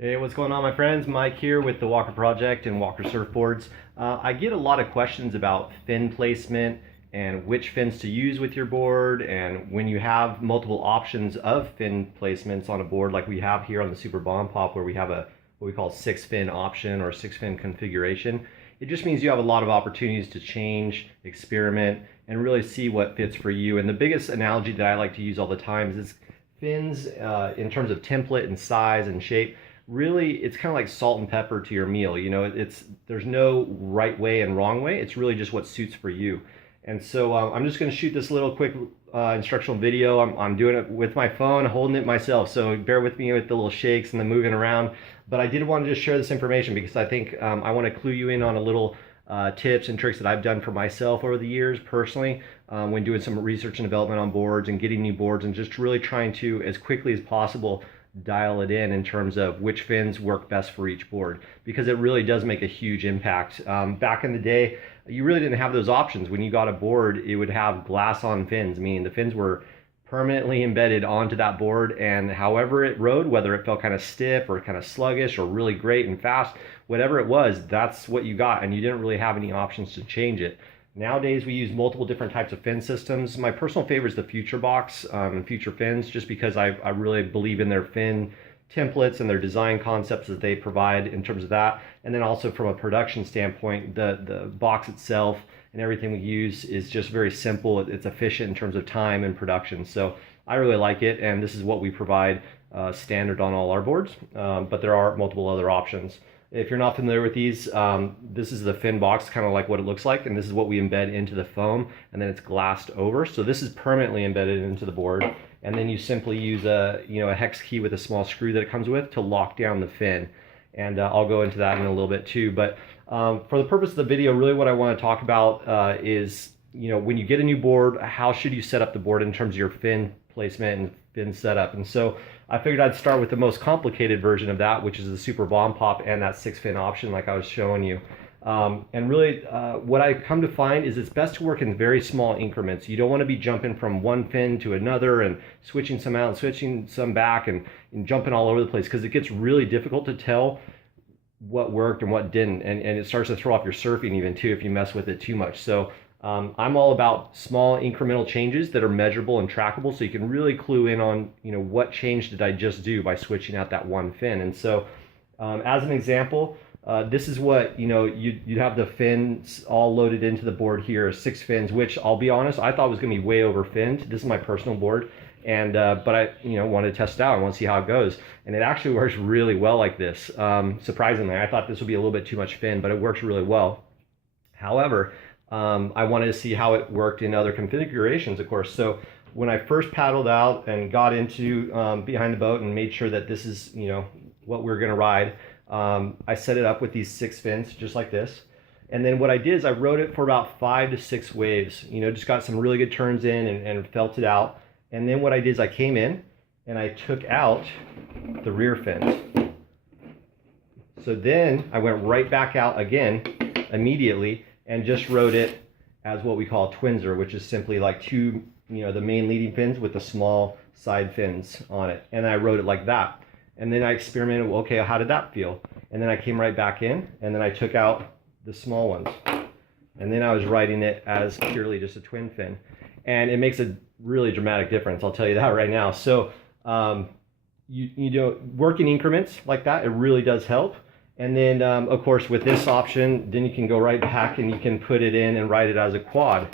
Hey, what's going on, my friends? Mike here with the Walker Project and Walker Surfboards. I get a lot of questions about fin placement and which fins to use with your board, and when you have multiple options of fin placements on a board like we have here on the Super Bomb Pop, where we have a what we call 6-fin option or 6-fin configuration. It just means you have a lot of opportunities to change, experiment, and really see what fits for you. And the biggest analogy that I like to use all the time is fins in terms of template and size and shape. Really, it's kind of like salt and pepper to your meal. There's no right way and wrong way. It's really just what suits for you. And so I'm just going to shoot this little quick instructional video. I'm doing it with my phone, holding it myself, so bear with me with the little shakes and the moving around. But I did want to just share this information because I think I want to clue you in on a little tips and tricks that I've done for myself over the years personally when doing some research and development on boards and getting new boards, and just really trying to, as quickly as possible, dial it in terms of which fins work best for each board, because it really does make a huge impact. Back in the day, you really didn't have those options. When you got a board, it would have glass on fins, meaning the fins were permanently embedded onto that board, and however it rode, whether it felt kind of stiff or kind of sluggish or really great and fast, whatever it was, that's what you got, and you didn't really have any options to change it. Nowadays, we use multiple different types of fin systems. My personal favorite is the Future Box and Future Fins, just because I really believe in their fin templates and their design concepts that they provide in terms of that. And then also from a production standpoint, the box itself and everything we use is just very simple. It's efficient in terms of time and production. So I really like it, and this is what we provide standard on all our boards, but there are multiple other options. If you're not familiar with these, this is the fin box, kind of like what it looks like, and this is what we embed into the foam, and then it's glassed over. So this is permanently embedded into the board, and then you simply use a hex key with a small screw that it comes with to lock down the fin. And I'll go into that in a little bit too. But for the purpose of the video, really what I want to talk about is, when you get a new board, how should you set up the board in terms of your fin placement and fin setup. And so I figured I'd start with the most complicated version of that, which is the Super Bomb Pop and that 6-fin option like I was showing you. And really what I come to find is it's best to work in very small increments. You don't want to be jumping from one fin to another and switching some out and switching some back and jumping all over the place, because it gets really difficult to tell what worked and what didn't, and it starts to throw off your surfing even too if you mess with it too much. So I'm all about small incremental changes that are measurable and trackable, so you can really clue in on what change did I just do by switching out that one fin. And so as an example, this is what you'd have the fins all loaded into the board here, 6 fins, which I'll be honest, I thought was going to be way over finned. This is my personal board, and but I wanted to test it out. I want to see how it goes, and it actually works really well like this. Surprisingly, I thought this would be a little bit too much fin, but it works really well. However, I wanted to see how it worked in other configurations, of course. So when I first paddled out and got into behind the boat and made sure that this is what we're going to ride, I set it up with these 6 fins just like this. And then what I did is I rode it for about 5 to 6 waves, just got some really good turns in and felt it out. And then what I did is I came in and I took out the rear fins. So then I went right back out again immediately and just rode it as what we call a twinser, which is simply like two, the main leading fins with the small side fins on it. And I rode it like that. And then I experimented, well, okay, how did that feel? And then I came right back in, and then I took out the small ones. And then I was riding it as purely just a twin fin. And it makes a really dramatic difference, I'll tell you that right now. So work in increments like that, it really does help. And then, of course, with this option, then you can go right back and you can put it in and ride it as a quad,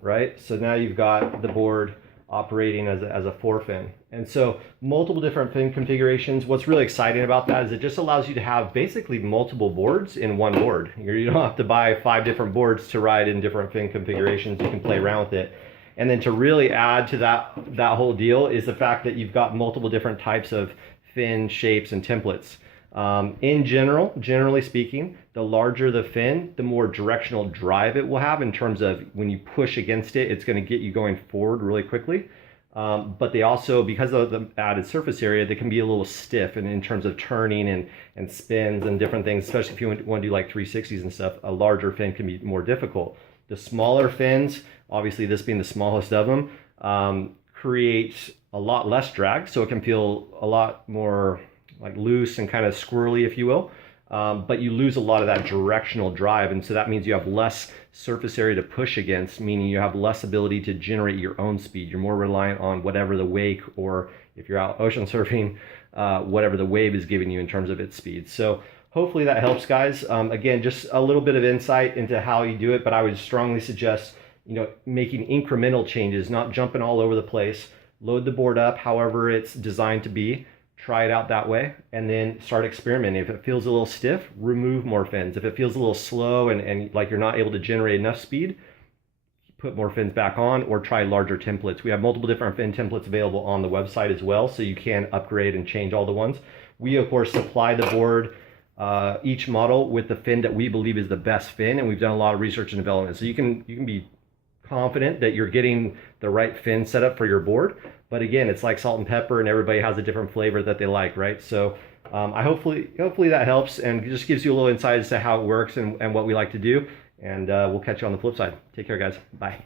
right? So now you've got the board operating as a 4-fin. And so multiple different fin configurations. What's really exciting about that is it just allows you to have basically multiple boards in one board. You don't have to buy 5 different boards to ride in different fin configurations. You can play around with it. And then to really add to that whole deal is the fact that you've got multiple different types of fin shapes and templates. Generally speaking, the larger the fin, the more directional drive it will have in terms of when you push against it, it's going to get you going forward really quickly. But they also, because of the added surface area, they can be a little stiff in terms of turning and spins and different things, especially if you want to do like 360s and stuff. A larger fin can be more difficult. The smaller fins, obviously this being the smallest of them, create a lot less drag, so it can feel a lot more like loose and kind of squirrely, if you will. But you lose a lot of that directional drive, and so that means you have less surface area to push against, meaning you have less ability to generate your own speed. You're more reliant on whatever the wake, or if you're out ocean surfing, whatever the wave is giving you in terms of its speed. So hopefully that helps, guys. Again, just a little bit of insight into how you do it, but I would strongly suggest, making incremental changes, not jumping all over the place. Load the board up however it's designed to be. Try it out that way, and then start experimenting. If it feels a little stiff, remove more fins. If it feels a little slow and like you're not able to generate enough speed, put more fins back on, or try larger templates. We have multiple different fin templates available on the website as well, so you can upgrade and change all the ones. We, of course, supply the board, each model, with the fin that we believe is the best fin, and we've done a lot of research and development. So you can be confident that you're getting the right fin setup for your board. But again, it's like salt and pepper, and everybody has a different flavor that they like, right? So I hopefully that helps, and just gives you a little insight as to how it works and what we like to do. And we'll catch you on the flip side. Take care, guys. Bye.